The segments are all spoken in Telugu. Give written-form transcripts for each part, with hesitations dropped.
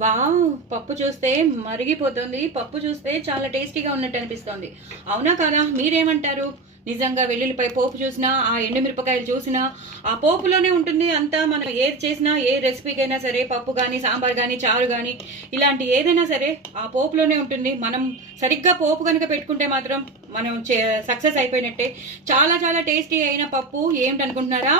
వావ్! పప్పు చూస్తే మరిగిపోతుంది. పప్పు చూస్తే చాలా టేస్టీగా ఉన్నట్టు అనిపిస్తోంది. అవునా కాదా? మీరేమంటారు? నిజంగా వెల్లుల్లిపాయ పోపు చూసినా, ఆ ఎండుమిరపకాయలు చూసినా, ఆ పోపులోనే ఉంటుంది అంతా. మనం ఏది చేసినా, ఏ రెసిపీకైనా సరే, పప్పు గానీ, సాంబార్ గానీ, చారు గానీ, ఇలాంటి ఏదైనా సరే ఆ పోపులోనే ఉంటుంది. మనం సరిగ్గా పోపు గనుక పెట్టుకుంటే మాత్రం మనం సక్సెస్ అయిపోయినట్టే. చాలా చాలా టేస్టీ అయిన పప్పు ఏమిటనుకుంటున్నారా?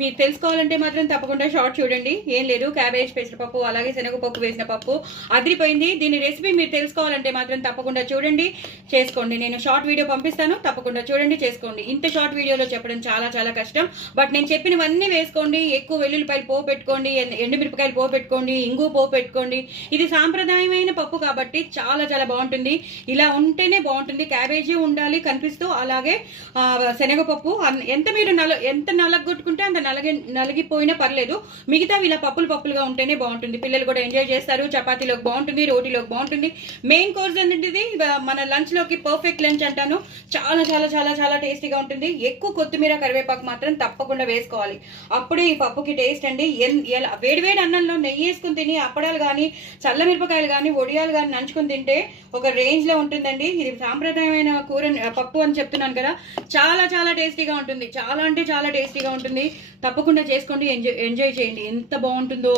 మీరు తెలుసుకోవాలంటే మాత్రం తప్పకుండా షార్ట్ చూడండి. ఏం లేదు, క్యాబేజ్ పెసరపప్పు అలాగే శనగపప్పు వేసిన పప్పు అదిరిపోయింది. దీని రెసిపీ మీరు తెలుసుకోవాలంటే మాత్రం తప్పకుండా చూడండి, చేసుకోండి. నేను షార్ట్ వీడియో పంపిస్తాను, తప్పకుండా చూడండి, చేసుకోండి. ఇంత షార్ట్ వీడియోలో చెప్పడం చాలా చాలా కష్టం. బట్ నేను చెప్పినవన్నీ వేసుకోండి. ఎక్కువ వెల్లుల్లిపాయలు పోపు పెట్టుకోండి, ఎండుమిరపకాయలు పోపు పెట్టుకోండి, ఇంగు పోపు పెట్టుకోండి. ఇది సాంప్రదాయమైన పప్పు కాబట్టి చాలా చాలా బాగుంటుంది. ఇలా ఉంటేనే బాగుంటుంది. క్యాబేజీ ఉండాలి కనిపిస్తూ, అలాగే శనగపప్పు ఎంత మీరు ఎంత నలగొట్టుకుంటే అంత నలిగిపోయినా పర్లేదు. మిగతావి ఇలా పప్పులుగా ఉంటేనే బాగుంటుంది. పిల్లలు కూడా ఎంజాయ్ చేస్తారు. చపాతీలోకి బాగుంటుంది, రోటీలోకి బాగుంటుంది. మెయిన్ కోర్స్ ఏంటంటే మన లంచ్ లోకి పర్ఫెక్ట్ లంచ్ అంటాను. చాలా చాలా చాలా చాలా టేస్టీగా ఉంటుంది. ఎక్కువ కొత్తిమీర కరివేపాకు మాత్రం తప్పకుండా వేసుకోవాలి. అప్పుడే ఈ పప్పుకి టేస్ట్ అండి. వేడివేడి అన్నంలో నెయ్యి వేసుకుని తిని అప్పడాలు కానీ, చల్లమిరపకాయలు కానీ, వడియాలు కానీ నంచుకుని తింటే ఒక రేంజ్ లో ఉంటుందండి. ఇది సాంప్రదాయమైన పప్పు అని చెప్తున్నాను కదా. చాలా చాలా టేస్టీగా ఉంటుంది. చాలా అంటే చాలా టేస్టీగా ఉంటుంది. తప్పకుండా చేసుకోండి, ఎంజాయ్ చేయండి. ఎంత బాగుంటుందో.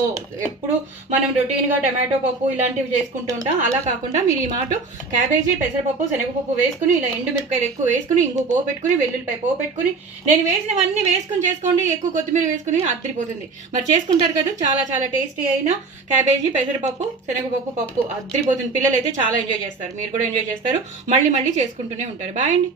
ఎప్పుడు మనం రొటీన్గా టమాటో పప్పు ఇలాంటివి చేసుకుంటూ ఉంటాం. అలా కాకుండా మీరు ఈ మాట క్యాబేజీ పెసరపప్పు శనగపప్పు వేసుకుని, ఇలా ఎండుమిరపకాయలు ఎక్కువ వేసుకుని, ఇంగు పోపు పెట్టుకుని, వెల్లుల్లిపాయ పోపు పెట్టుకుని, నేను వేసినవన్నీ వేసుకుని చేసుకోండి. ఎక్కువ కొత్తిమీర వేసుకుని అద్దరిపోతుంది. మరి చేసుకుంటారు కదా. చాలా చాలా టేస్టీ అయిన క్యాబేజీ పెసరపప్పు శనగపప్పు పప్పు అద్దరిపోతుంది. పిల్లలు అయితే చాలా ఎంజాయ్ చేస్తారు. మీరు కూడా ఎంజాయ్ చేస్తారు. మళ్ళీ మళ్ళీ చేసుకుంటూనే ఉంటారు. బాయ్ అండి.